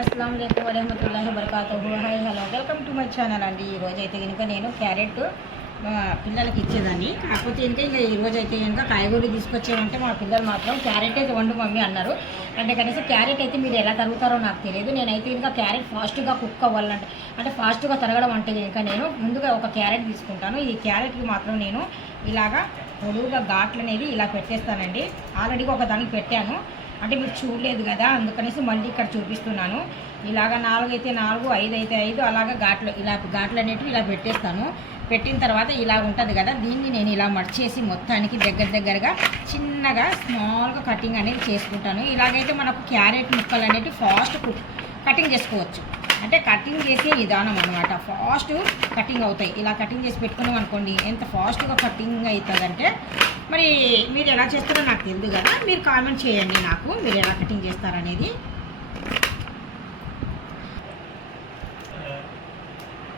अस्सलाम वालेकुम वरहमतुल्लाहि वबरकातुहू। Hi hello welcome to my channel అండి। ఈరోజు అయితే కనుక నేను క్యారెట్ పిల్లలకి ఇచ్చేదాన్ని, కాకపోతే ఇంకా ఈరోజు అయితే కనుక కాయగూరలు తీసుకొచ్చేమంటే మా పిల్లలు మాత్రం క్యారెట్ అయితే వండు మమ్మీ అన్నారు. అంటే కనీసం క్యారెట్ అయితే మీరు ఎలా తరుగుతారో నాకు తెలియదు. నేనైతే ఇంకా క్యారెట్ ఫాస్ట్గా కుక్ అవ్వాలంటే అంటే ఫాస్ట్గా తరగడం అంటే కనుక నేను ముందుగా ఒక క్యారెట్ తీసుకుంటాను. ఈ క్యారెట్కి మాత్రం నేను ఇలాగా పొడువుగా ఘాట్లు అనేది ఇలా పెట్టేస్తానండి. ఆల్రెడీగా ఒక దానికి పెట్టాను, అంటే మీరు చూడలేదు కదా, అందుకనేసి మళ్ళీ ఇక్కడ చూపిస్తున్నాను. ఇలాగ 4 అయితే 4, 5 అయితే 5 అలాగా ఘాట్లు అనేటివి ఇలా పెట్టేస్తాను. పెట్టిన తర్వాత ఇలా ఉంటుంది కదా, దీన్ని నేను ఇలా మడిచేసి మొత్తానికి దగ్గరగా చిన్నగా స్మాల్గా కటింగ్ అనేది చేసుకుంటాను. ఇలాగైతే మనకు క్యారెట్ ముక్కలు అనేవి ఫాస్ట్ కటింగ్ చేసుకోవచ్చు. అంటే కటింగ్ చేసే విధానం అనమాట, ఫాస్ట్ కటింగ్ అవుతాయి. ఇలా కటింగ్ చేసి పెట్టుకున్నాం అనుకోండి, ఎంత ఫాస్ట్గా కటింగ్ అవుతుందంటే మరి మీరు ఎలా చేస్తారో నాకు తెలియదు కదా, మీరు కామెంట్ చేయండి నాకు, మీరు ఎలా కటింగ్ చేస్తారనేది.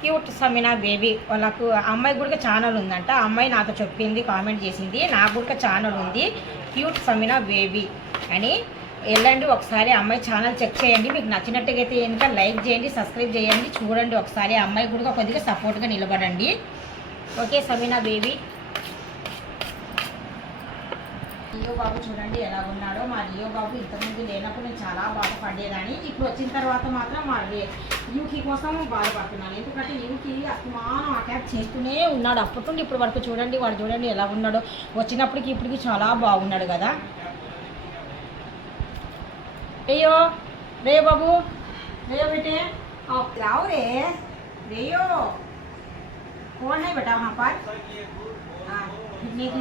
క్యూట్ సమీనా బేబీ వాళ్ళకు అమ్మాయి కూడా ఛానల్ ఉందంట. అమ్మాయి నాతో చెప్పింది, కామెంట్ చేసింది, నాకు కూడా ఛానల్ ఉంది క్యూట్ సమీనా బేబీ అని. వెళ్ళండి ఒకసారి అమ్మాయి ఛానల్ చెక్ చేయండి. మీకు నచ్చినట్టుగా అయితే కనుక లైక్ చేయండి, సబ్స్క్రైబ్ చేయండి, చూడండి ఒకసారి. అమ్మాయి కూడా కొద్దిగా సపోర్ట్గా నిలబడండి. Okay Sameena baby. లియో బాబు చూడండి ఎలా ఉన్నాడో. మా లియో బాబు ఇంతకుముందు లేనప్పుడు నేను చాలా బాధపడేదాన్ని, ఇప్పుడు వచ్చిన తర్వాత మాత్రం మా యూకి కోసం బాధపడుతున్నాను. ఎందుకంటే యూకి అస్తమానం అటాక్ చేస్తూనే ఉన్నాడు అప్పటి నుండి ఇప్పటి వరకు. చూడండి వాడు చూడండి ఎలా ఉన్నాడో, వచ్చినప్పటికి ఇప్పటికి చాలా బాగున్నాడు కదా. रेयो रेयो बाबू रेयो बेटे आओ रे रेयो कौन है बेटा वहाँ पर। हाँ